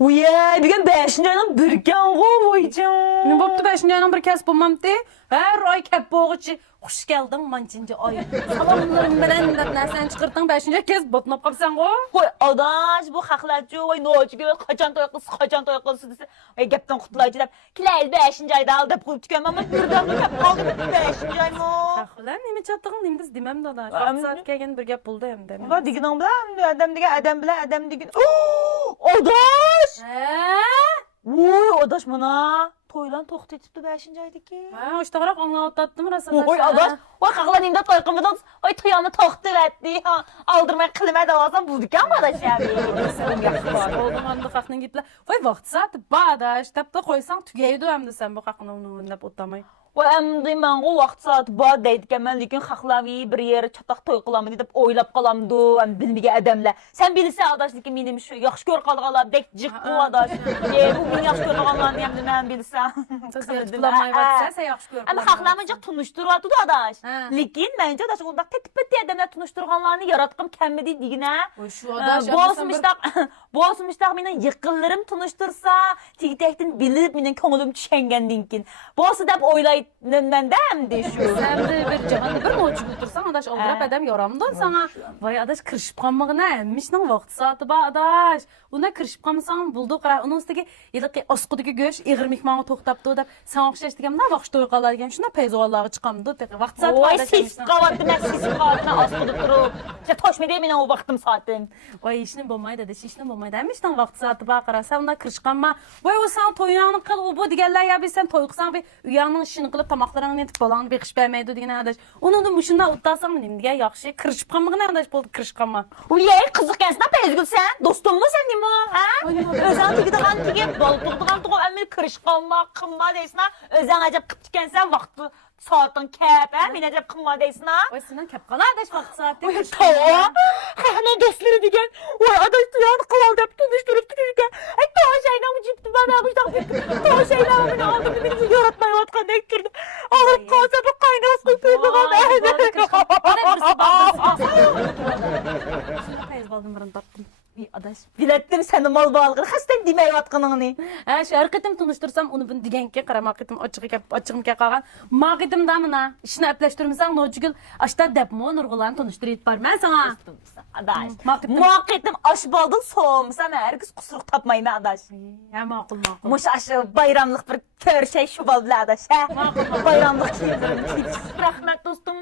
Uyey, bir gün 5. aydan birgen qo'yacağım. Ne bo'pti 5. ayning bir kasb bo'lmamdi. Har oy kep bo'g'ichi. Xush kelding manchinchi oy. Salomlarim bilan deb narsani chiqirting 5. kasb botnab qolsan go. Qo'y, adaş, bu haqlarchi, voy nochiga qachon to'y qilsiz desa, ey gapdan qutulaychi deb, "Kilayl 5. ayda al" deb qo'yib chiqaman, men birdan kep qoldim 5. aymi. Haqlar nima chattig'ing nimdiz demam dada. Soat kelgan bir gap bo'ldi endi. Va degining bilan adam degan adam bilan adam degan. Adaş! Voy, adaş mana to'ylan to'xtatibdi 5. aydaki. Ha, o'shtaqroq anglatdim rasam. Oy adaş, voy haqlar nimda to'y qilmadan, oy to'yani to'xtatdi. Aldırmay qilmadi olsam bu ekan adaş ya. Oldum anda haqning gitla. Voy vaqt saati badaş deb qo'ysang tugaydi ham desam bu haqni o'ynab o'tmay. Voy endi men o vaqt saati bor deydiganman, lekin haqlavi bir yer chataq to'y qilaman deb o'ylab qolamdi, ham bilmagan odamlar. Sen bilsa adaş lekin menim shu yaxshi ko'r qolganlar bek jiqqu adaş. Bu men yaxshi ko'r qolganlarni ham men bilsam. Siz yaxshilamay vatsa, sen yaxshi ko'r. Ama haqlamınca tunuşturyaptı adaş. Lekin bence adaş unda tepet adamlar tunuşturganlarını yaratqım kelmedi digine. Shu adaş Bosmuştaq menen yaqinlarim tunuştursa, tigtektin bilib menen ko'nglim tushgandan keyin. Bosu deb o'ylayman da hamdi shu. Sen de bir jahanda bir mo'jib o'tirsan, adaş oldirab adam yoramdan sana. Voy adaş kirishib qolmag'ina, mishning vaqt soati bor adaş. Unda kirishib qolmasang buldu qara. Uning ustiga yiliqi osqudagi go'sht ig'ir mehmonga to'xtabdi deb, sen o'xshash deganman, vaqt to'y qolar ekan, shunda payzollarga chiqamdi. Vaqt soati Voy siz qavatdi, men siz qavatni osqudib turib. İşte toshmaydi menen o vaqtim soatim. Voy ishning bo'lmaydi, desa ishning bo'lmaydi. Mishning vaqt soati bor qarasa, unda kirishqanma. Voy o sen to'yingni qil, u bu deganlar ya biz sen to'y qilsang ve uyangning ishini qilib tomoqlaringni yetib bolangni beqish bermaydi degan adaş. Uni mushunda o'ttasam nima degan yaxshi kirishib qolmag'ina adaş bo'ldi kirishqanma. Uyey qiziqkansan pezgul sen. Dostummu sen nima? Ha? Özan tigidigan tigib, boltuqdigan tuğu əmir kirishqanma, qimma deysin ha. Özan acab qıp tikensen vaqti saatin kep, ha? Men acab qimma deysin ha. Voy senden kep qala adaş vaqt saati. Tava. Qahne dostları degan. Voy adaş tuyani qilal deb tunishtiribdi degan. Ay to'shayna jipti bana qıştaq. To'shayna meni oldim meni yoratmayotgandek kirdi. Olib qolsa bu qaynos qildigan. Payz baldım birini tapdım. Adaş, bilettim seni mal bağlıqır. Xəstən deməyətqınını. Ha, şu arqitim tunuştursam onu bunu digenke qaramaqitim açığım ke qalğan. Maqitim da mına. İşini əpləşdirməsən nocugul aşda depmo nurğulan tunuşturuyub bar. Mən sana. Adaş. Maqitim aşbaldın soğumsan hər qız qusuruq tapmayın adaş. Ya maqul. Muş aşı bayramlıq bir kör şey şu baldı adaş. Bayramlıq kiyim. Rahmet dostum.